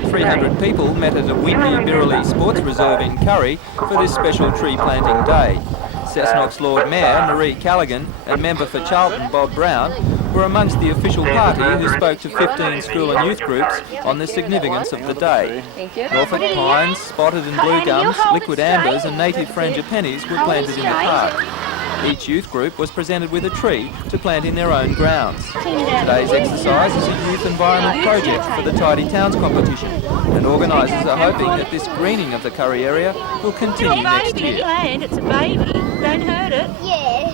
300 people met at a Windy Sports Reserve in Kurri for this special tree planting day. Cessnock's Lord Mayor, Marie Callaghan, and member for Charlton, Bob Brown, were amongst the official party who spoke to 15 school and youth groups on the significance of the day. Norfolk pines, spotted and blue gums, liquid ambers and native frangipanis were planted in the park. Each youth group was presented with a tree to plant in their own grounds. Today's exercise is a youth environment project for the Tidy Towns competition, and organisers are hoping that this greening of the Kurri area will continue next year. It's a baby, don't hurt it. Yeah.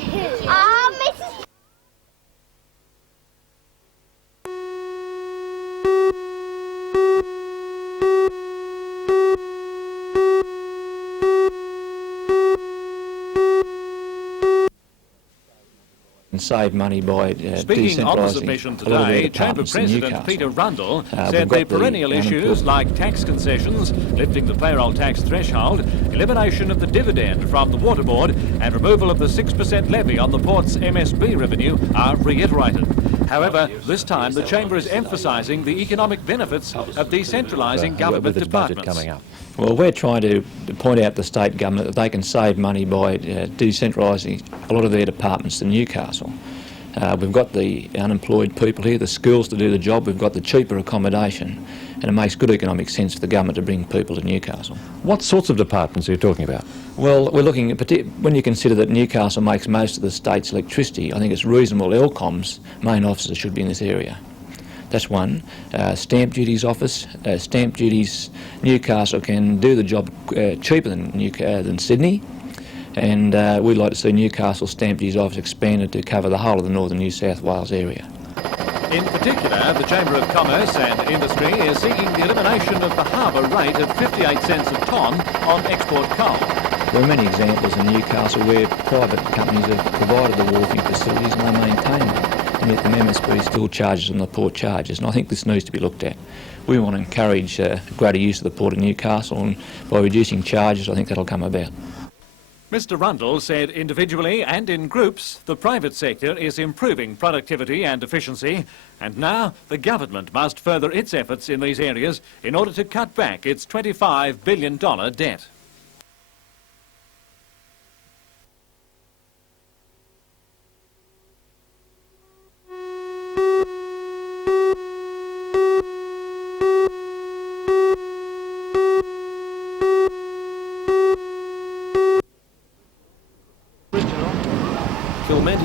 And save money by Speaking on the submission today, Chamber President Peter Rundle said the perennial issues like tax concessions, lifting the payroll tax threshold, elimination of the dividend from the Water Board and removal of the 6% levy on the port's MSB revenue are reiterated. However, this time the Chamber is emphasising the economic benefits of decentralising government departments. Coming up. Well, we're trying to point out to the state government that they can save money by decentralising a lot of their departments to Newcastle. We've got the unemployed people here, the skills to do the job, we've got the cheaper accommodation, and it makes good economic sense for the government to bring people to Newcastle. What sorts of departments are you talking about? Well, we're looking at, when you consider that Newcastle makes most of the state's electricity, I think it's reasonable Elcom's main offices should be in this area. That's one. Stamp Duty's office. Stamp Duty's Newcastle can do the job cheaper than Sydney, and we'd like to see Newcastle Stamp Duty's office expanded to cover the whole of the northern New South Wales area. In particular, the Chamber of Commerce and Industry is seeking the elimination of the harbour rate of 58 cents a tonne on export coal. There are many examples in Newcastle where private companies have provided the wharfing facilities and they maintain them. And yet the MSB still charges them the port charges, and I think this needs to be looked at. We want to encourage greater use of the Port of Newcastle, and by reducing charges I think that'll come about. Mr Rundle said individually and in groups the private sector is improving productivity and efficiency, and now the government must further its efforts in these areas in order to cut back its $25 billion debt.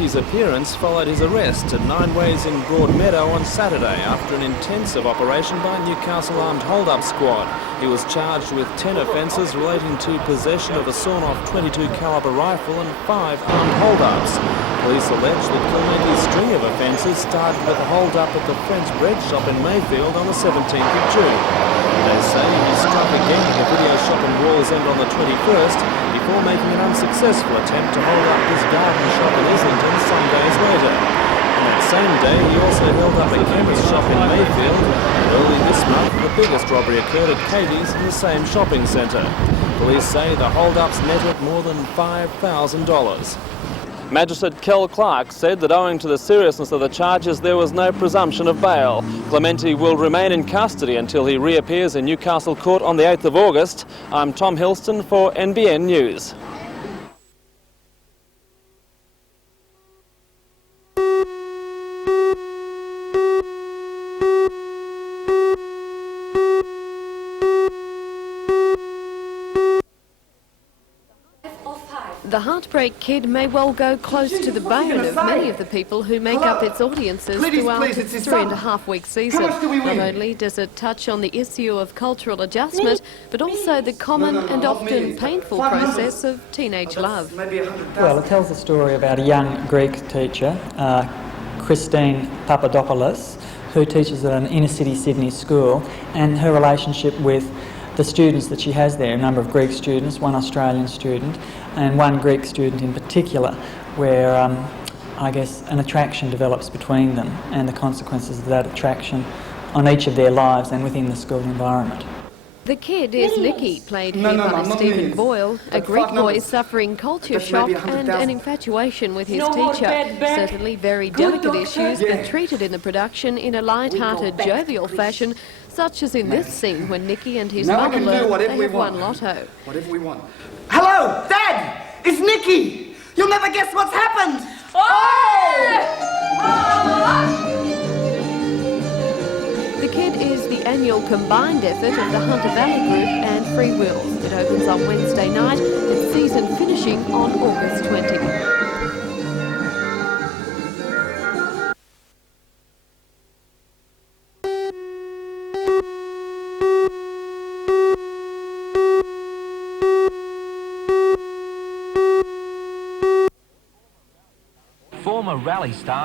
His appearance followed his arrest at Nine Ways in Broadmeadow on Saturday after an intensive operation by Newcastle Armed Hold-Up Squad. He was charged with 10 offences relating to possession of a sawn-off .22 calibre rifle and 5 armed hold-ups. Police allege that Kilmete's string of offences started with a hold-up at the French bread shop in Mayfield on the 17th of June. They say he struck again at the video shop in Wallsend on the 21st before making an unsuccessful attempt to hold up his garden shop in Islington some days later. On that same day, he also held up a chemist shop in Mayfield, and early this month, the biggest robbery occurred at Katie's in the same shopping centre. Police say the hold-ups netted more than $5,000. Magistrate Kel Clark said that owing to the seriousness of the charges, there was no presumption of bail. Clementi will remain in custody until he reappears in Newcastle Court on the 8th of August. I'm Tom Hilston for NBN News. The Heartbreak Kid may well go close to the bone of many of the people who make up its audiences throughout its 3.5-week season. Not only does it touch on the issue of cultural adjustment, but also the common and often painful process of teenage love. Well, it tells the story about a young Greek teacher, Christine Papadopoulos, who teaches at an inner-city Sydney school, and her relationship with the students that she has there, a number of Greek students, one Australian student, and one Greek student in particular, where I guess an attraction develops between them and the consequences of that attraction on each of their lives and within the school environment. The kid is Nicky, played here by Stephen Boyle, a Greek boy suffering culture shock and an infatuation with his teacher. Certainly very delicate issues, but treated in the production in a light-hearted, jovial fashion, such as in this scene when Nicky and his mother learn they have won lotto. Whatever we want. Hello, Dad! It's Nicky! You'll never guess what's happened! The Kid is the annual combined effort of the Hunter Valley Group and Free Wills. It opens on Wednesday night, its season finishing on August 20.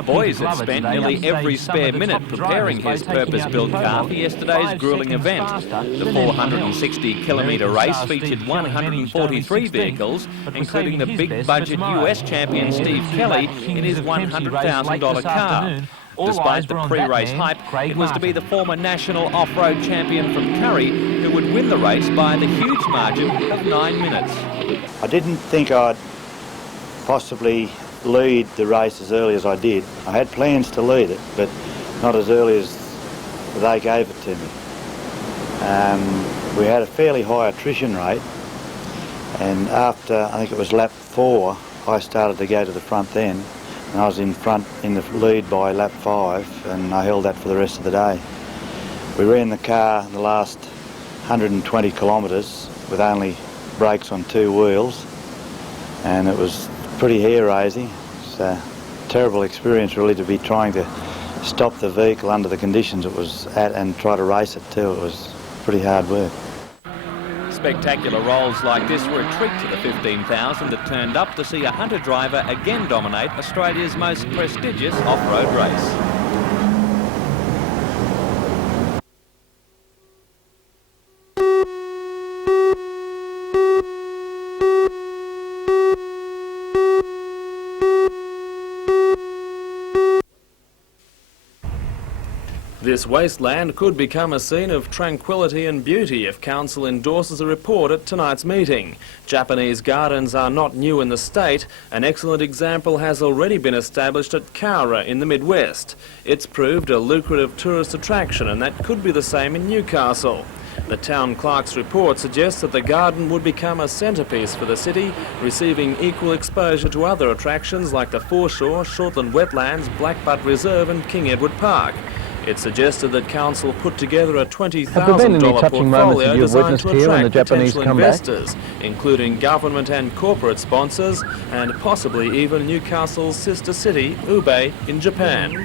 Boys had spent nearly every spare minute preparing his purpose-built car for yesterday's gruelling event. The 460-kilometre race featured 143 vehicles, including the big-budget US champion Steve Kelly in his $100,000 car. Despite the pre-race hype, it was to be the former national off-road champion from Kurri who would win the race by the huge margin of 9 minutes. I didn't think I'd possibly lead the race as early as I did. I had plans to lead it, but not as early as they gave it to me. We had a fairly high attrition rate, and after, I think it was lap 4, I started to go to the front then, and I was in front in the lead by lap 5, and I held that for the rest of the day. We ran the car the last 120 kilometres with only brakes on 2 wheels, and it was pretty hair-raising. It's a terrible experience really to be trying to stop the vehicle under the conditions it was at and try to race it too. It was pretty hard work. Spectacular rolls like this were a treat to the 15,000 that turned up to see a Hunter driver again dominate Australia's most prestigious off-road race. This wasteland could become a scene of tranquility and beauty if Council endorses a report at tonight's meeting. Japanese gardens are not new in the state. An excellent example has already been established at Cowra in the Midwest. It's proved a lucrative tourist attraction, and that could be the same in Newcastle. The town clerk's report suggests that the garden would become a centrepiece for the city, receiving equal exposure to other attractions like the Foreshore, Shortland Wetlands, Blackbutt Reserve and King Edward Park. It suggested that Council put together a $20,000 portfolio designed to attract potential investors, including government and corporate sponsors, and possibly even Newcastle's sister city, Ube, in Japan.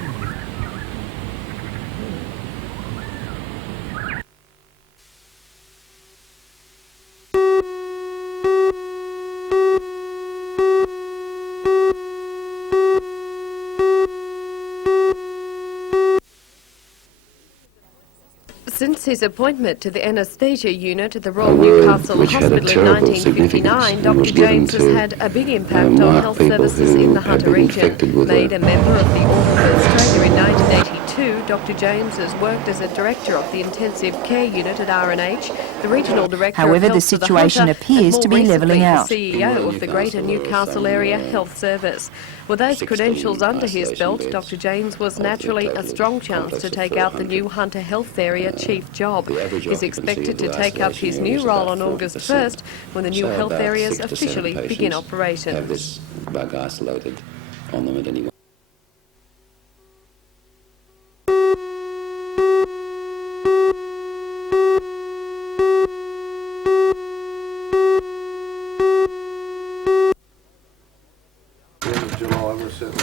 Since his appointment to the anaesthesia unit at the Royal Newcastle Hospital in 1959, Dr James has had a big impact on health services in the Hunter region. Made a member of the Order of Australia in 1982, Dr James has worked as a director of the intensive care unit at RNH, the regional director of health the situation appears to be levelling out. The CEO of the Greater Newcastle Area Health Service. With those credentials under his belt, Dr James was naturally a strong chance to take out the new Hunter Health Area Chief job. He's expected to take up his new role on August 1st when the new health areas officially begin operations.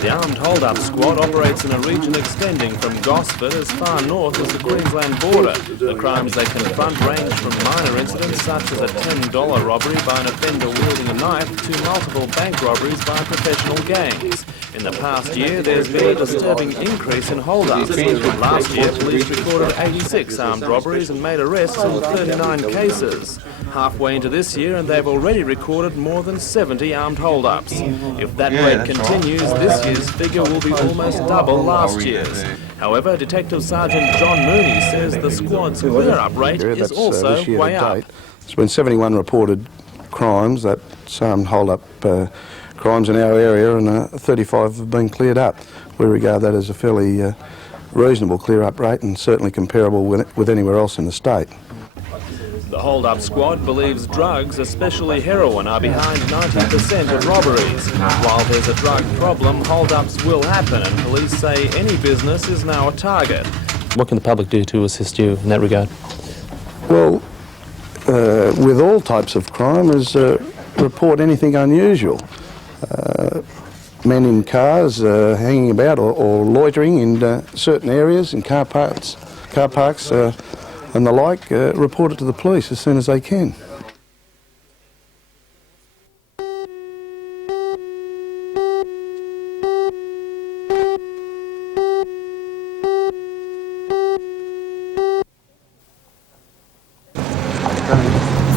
The armed hold-up squad operates in a region extending from Gosford as far north as the Queensland border. The crimes they confront range from minor incidents such as a $10 robbery by an offender wielding a knife to multiple bank robberies by professional gangs. In the past year, there's been a disturbing increase in hold-ups. Last year, police recorded 86 armed robberies and made arrests in 39 cases. Halfway into this year, and they've already recorded more than 70 armed hold-ups. If that rate continues, this year's figure will be almost double last year's. However, Detective Sergeant John Mooney says the squad's clear-up rate is also way up. There's been 71 reported crimes, that's hold-up crimes in our area, and 35 have been cleared up. We regard that as a fairly reasonable clear-up rate and certainly comparable with anywhere else in the state. The hold-up squad believes drugs, especially heroin, are behind 90% of robberies. While there's a drug problem, hold-ups will happen, and police say any business is now a target. What can the public do to assist you in that regard? Well, with all types of crime is report anything unusual. Men in cars hanging about or loitering in certain areas, in car parks and the like, report it to the police as soon as they can.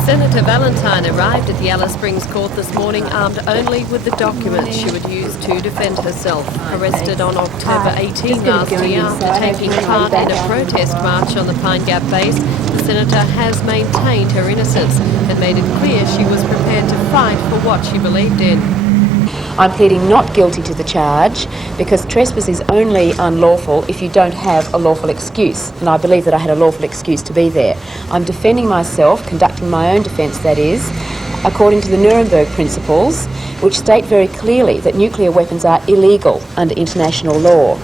Senator Vallentine arrived at the Alice Springs court this morning armed only with the documents she would use to defend herself. Arrested on October 18 last year after taking part in a protest march on the Pine Gap base, the senator has maintained her innocence and made it clear she was prepared to fight for what she believed in. I'm pleading not guilty to the charge because trespass is only unlawful if you don't have a lawful excuse, and I believe that I had a lawful excuse to be there. I'm defending myself, conducting my own defence, that is, according to the Nuremberg principles, which state very clearly that nuclear weapons are illegal under international law.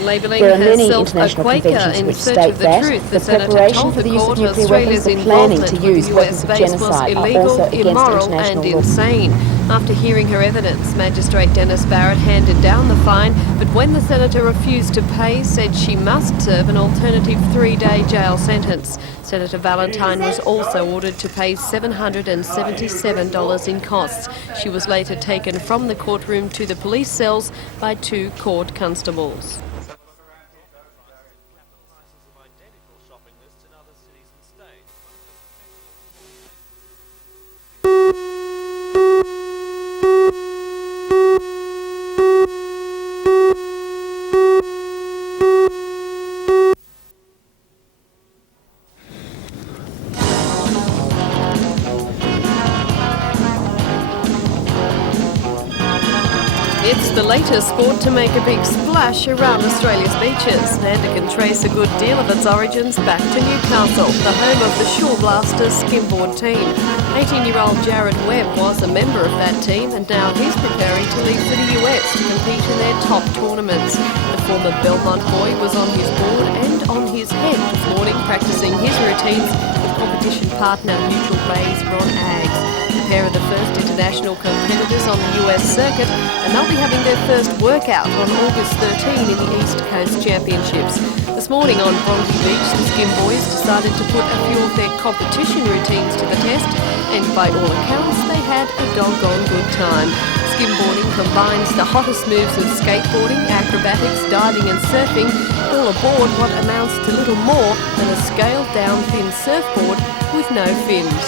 Labelling There are many herself international a Quaker conventions in which search state of the that truth, the preparation for the use of nuclear weapons, the planning to use weapons of genocide are also against immoral international and law. insane. After hearing her evidence, Magistrate Dennis Barrett handed down the fine, but when the senator refused to pay, said she must serve an alternative 3-day jail sentence. Senator Vallentine was also ordered to pay $777 in costs. She was later taken from the courtroom to the police cells by 2 court constables. It's the latest sport to make a big splash around Australia's beaches, and it can trace a good deal of its origins back to Newcastle, the home of the Shore Blasters skimboard team. 18-year-old Jared Webb was a member of that team, and now he's preparing to leave for the US to compete in their top tournaments. The former Belmont boy was on his board and on his head this morning, practicing his routines with competition partner Neutral Bay's Ron Aggs. The pair are the first international competitors on the US circuit, and they'll be having their first workout on August 13 in the East Coast Championships. This morning on Bronte Beach, the Skim Boys decided to put a few of their competition routines to the test, and by all accounts, they had a doggone good time. Skimboarding combines the hottest moves of skateboarding, acrobatics, diving and surfing, all aboard what amounts to little more than a scaled-down thin surfboard with no fins.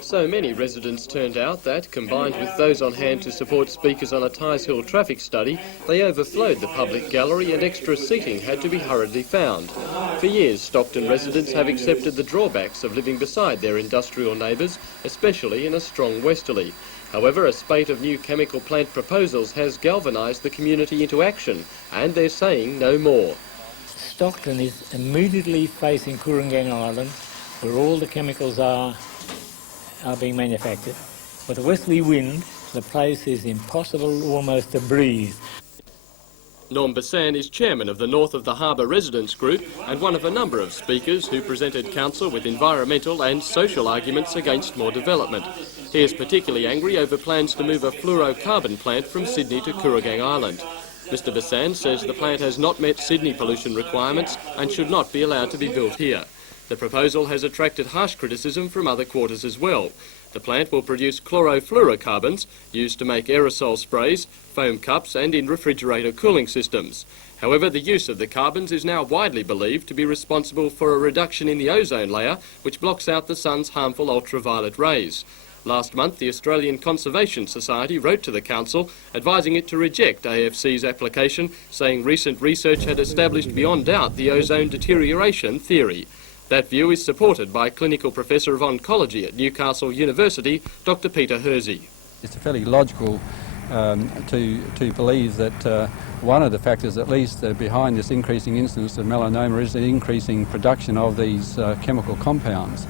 So many residents turned out that, combined with those on hand to support speakers on a Tyres Hill traffic study, they overflowed the public gallery and extra seating had to be hurriedly found. For years, Stockton residents have accepted the drawbacks of living beside their industrial neighbours, especially in a strong westerly. However, a spate of new chemical plant proposals has galvanised the community into action, and they're saying no more. Stockton is immediately facing Kurri Island, where all the chemicals are being manufactured. With a westerly wind, the place is impossible almost to breathe. Norm Bassan is chairman of the North of the Harbour Residents Group and one of a number of speakers who presented council with environmental and social arguments against more development. He is particularly angry over plans to move a fluorocarbon plant from Sydney to Kurri Island. Mr Bassan says the plant has not met Sydney pollution requirements and should not be allowed to be built here. The proposal has attracted harsh criticism from other quarters as well. The plant will produce chlorofluorocarbons used to make aerosol sprays, foam cups and in refrigerator cooling systems. However, the use of the carbons is now widely believed to be responsible for a reduction in the ozone layer, which blocks out the sun's harmful ultraviolet rays. Last month, the Australian Conservation Society wrote to the Council advising it to reject AFC's application, saying recent research had established beyond doubt the ozone deterioration theory. That view is supported by Clinical Professor of Oncology at Newcastle University, Dr Peter Hersey. It's fairly logical to believe that one of the factors, at least, behind this increasing incidence of melanoma is the increasing production of these chemical compounds.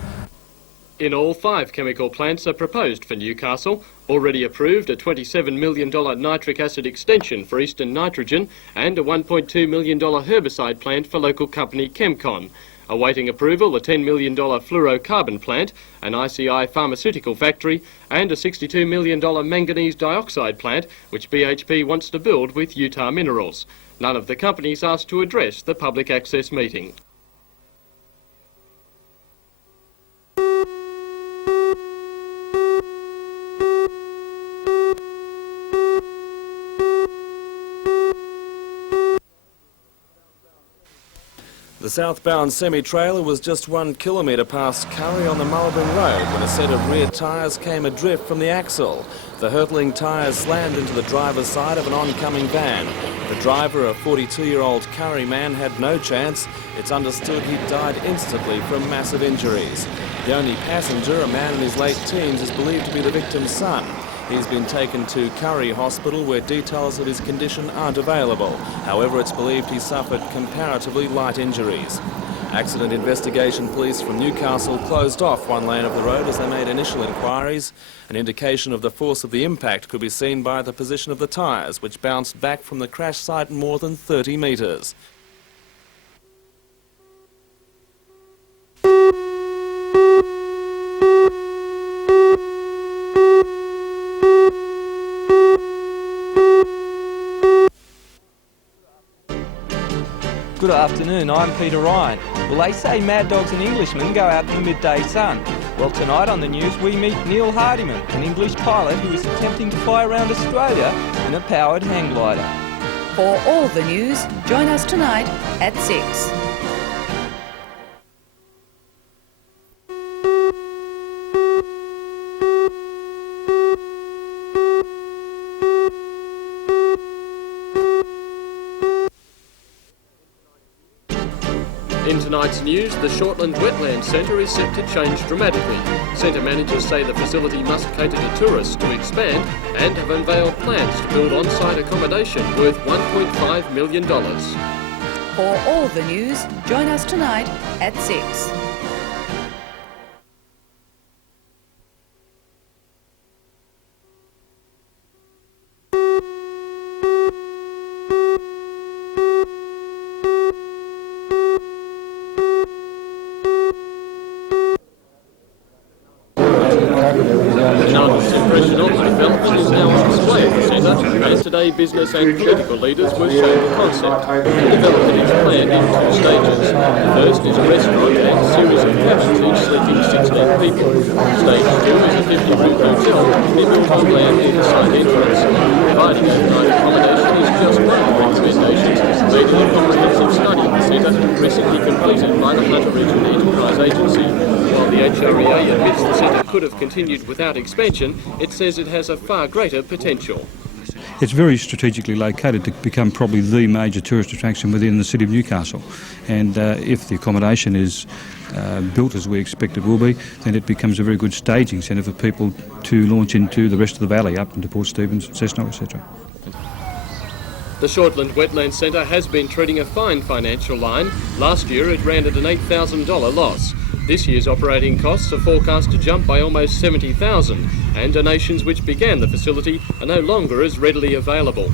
In all, 5 chemical plants are proposed for Newcastle. Already approved a $27 million nitric acid extension for Eastern Nitrogen and a $1.2 million herbicide plant for local company Chemcon. Awaiting approval, a $10 million fluorocarbon plant, an ICI pharmaceutical factory and a $62 million manganese dioxide plant which BHP wants to build with Utah Minerals. None of the companies asked to address the public access meeting. The southbound semi-trailer was just 1 kilometre past Kurri on the Mulberry Road when a set of rear tyres came adrift from the axle. The hurtling tyres slammed into the driver's side of an oncoming van. The driver, a 42-year-old Kurri man, had no chance. It's understood he died instantly from massive injuries. The only passenger, a man in his late teens, is believed to be the victim's son. He's been taken to Kurri Hospital where details of his condition aren't available. However, it's believed he suffered comparatively light injuries. Accident investigation police from Newcastle closed off one lane of the road as they made initial inquiries. An indication of the force of the impact could be seen by the position of the tyres, which bounced back from the crash site more than 30 metres. Good afternoon, I'm Peter Ryan. Well, they say mad dogs and Englishmen go out in the midday sun. Well, tonight on the news we meet Neil Hardiman, an English pilot who is attempting to fly around Australia in a powered hang glider. For all the news, join us tonight at 6. In tonight's news, the Shortland Wetlands Centre is set to change dramatically. Centre managers say the facility must cater to tourists to expand and have unveiled plans to build on-site accommodation worth $1.5 million. For all the news, join us tonight at 6. Today, business and political leaders were shown the concept. The development is planned in 2 stages. The first is a restaurant and a series of cabins each sleeping 16 people. Stage 2 is a 50-room hotel to be built on land near the site entrance. Providing overnight accommodation is just one of the recommendations made in a comprehensive study of the centre recently completed by the Hunter Regional Enterprise Agency. While the HREA admits the centre could have continued without expansion, it says it has a far greater potential. It's very strategically located to become probably the major tourist attraction within the city of Newcastle, and if the accommodation is built as we expect it will be, then it becomes a very good staging centre for people to launch into the rest of the valley, up into Port Stephens, Cessnock, etc. The Shortland Wetlands Centre has been treading a fine financial line. Last year it ran at an $8,000 loss. This year's operating costs are forecast to jump by almost $70,000, and donations which began the facility are no longer as readily available.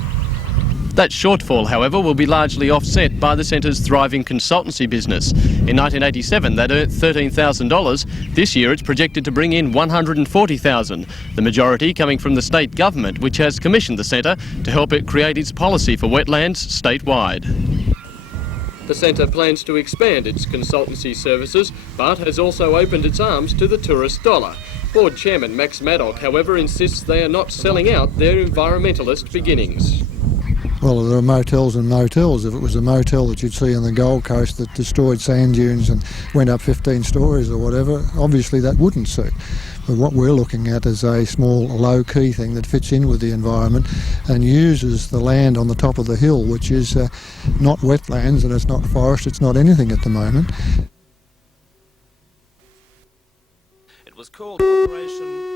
That shortfall, however, will be largely offset by the centre's thriving consultancy business. In 1987, that earned $13,000. This year, it's projected to bring in $140,000, the majority coming from the state government, which has commissioned the centre to help it create its policy for wetlands statewide. The centre plans to expand its consultancy services, but has also opened its arms to the tourist dollar. Board Chairman Max Maddock, however, insists they are not selling out their environmentalist beginnings. Well, there are motels and motels. If it was a motel that you'd see on the Gold Coast that destroyed sand dunes and went up 15 stories or whatever, obviously that wouldn't suit. But what we're looking at is a small, low-key thing that fits in with the environment and uses the land on the top of the hill, which is not wetlands and it's not forest, it's not anything at the moment. It was called Operation...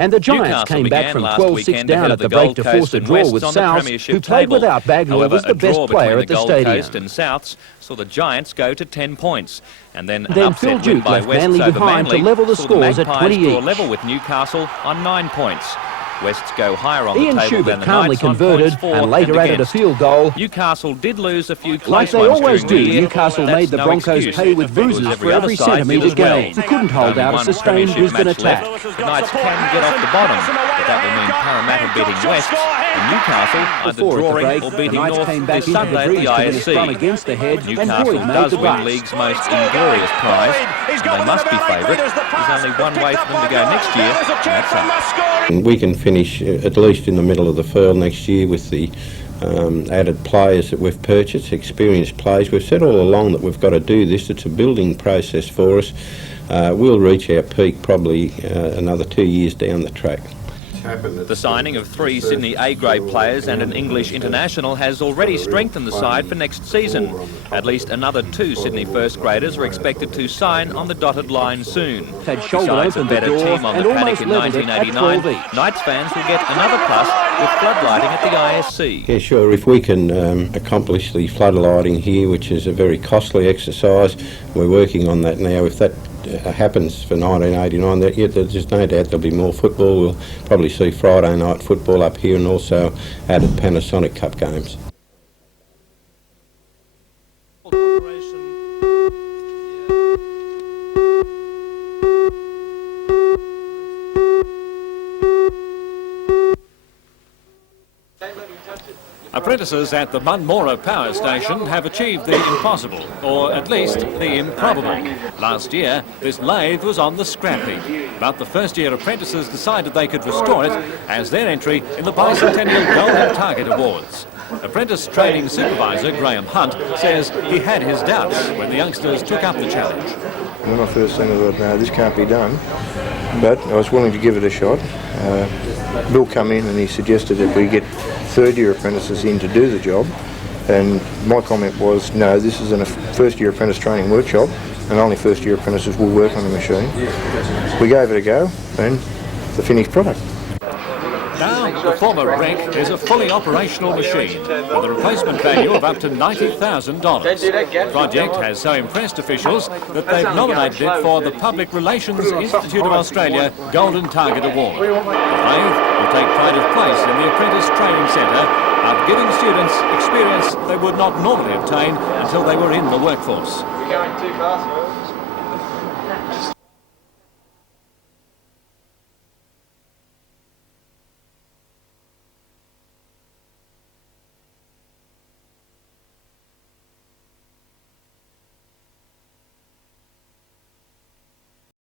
And the Giants came back from 12-6 down at the break to force a draw with Souths, who played without Bagnall was the best player at the stadium. Coast and Souths saw the Giants go to 10 points. And then Phil Duke left Manly behind to level the scores at 20 each. Level with Newcastle on 9 points. Wests go higher on Ian the table Schubert than the calmly Knights on converted points for and later added a field goal. Newcastle did lose a few close Like they ones always during do, the year. Newcastle That's made the no Broncos excuse. pay with bruises for every centimetre gained. They couldn't hold out a sustained Brisbane attack. The Knights can get off the bottom, but that will mean Parramatta beating West and Newcastle either drawing or beating North this Sunday at the ISC. Against the head, Newcastle does win League's most inglorious prize, and they must be favourite. There's only one way for them to go next year, and that's up. We can finish at least in the middle of the field next year with the added players that we've purchased, experienced players. We've said all along that we've got to do this. It's a building process for us. We'll reach our peak probably another 2 years down the track. The signing of 3 Sydney A-grade players and an English international has already strengthened the side for next season. At least another 2 Sydney first graders are expected to sign on the dotted line soon. Besides a better team on the paddock in 1989, Knights fans will get another plus with floodlighting at the ISC. Yeah, sure. If we can accomplish the floodlighting here, which is a very costly exercise, we're working on that now. If that happens for 1989, there's no doubt there'll be more football. We'll probably see Friday night football up here and also added Panasonic Cup games. Apprentices at the Munmorah power station have achieved the impossible, or at least the improbable. Last year, this lathe was on the scrap heap, but the first-year apprentices decided they could restore it as their entry in the Bicentennial Golden Target Awards. Apprentice training supervisor Graham Hunt says he had his doubts when the youngsters took up the challenge. When I first seen it, I thought, no, this can't be done, but I was willing to give it a shot. Bill come in and he suggested that we get third-year apprentices in to do the job, and my comment was, no, this is a first-year apprentice training workshop and only first-year apprentices will work on the machine. We gave it a go and the finished product. Now, the former wreck is a fully operational machine with a replacement value of up to $90,000. The project has so impressed officials that they've nominated it for the Public Relations Institute of Australia Golden Target Award. The lathe will take pride of place in the Apprentice Training Centre after giving students experience they would not normally obtain until they were in the workforce. We're going too fast.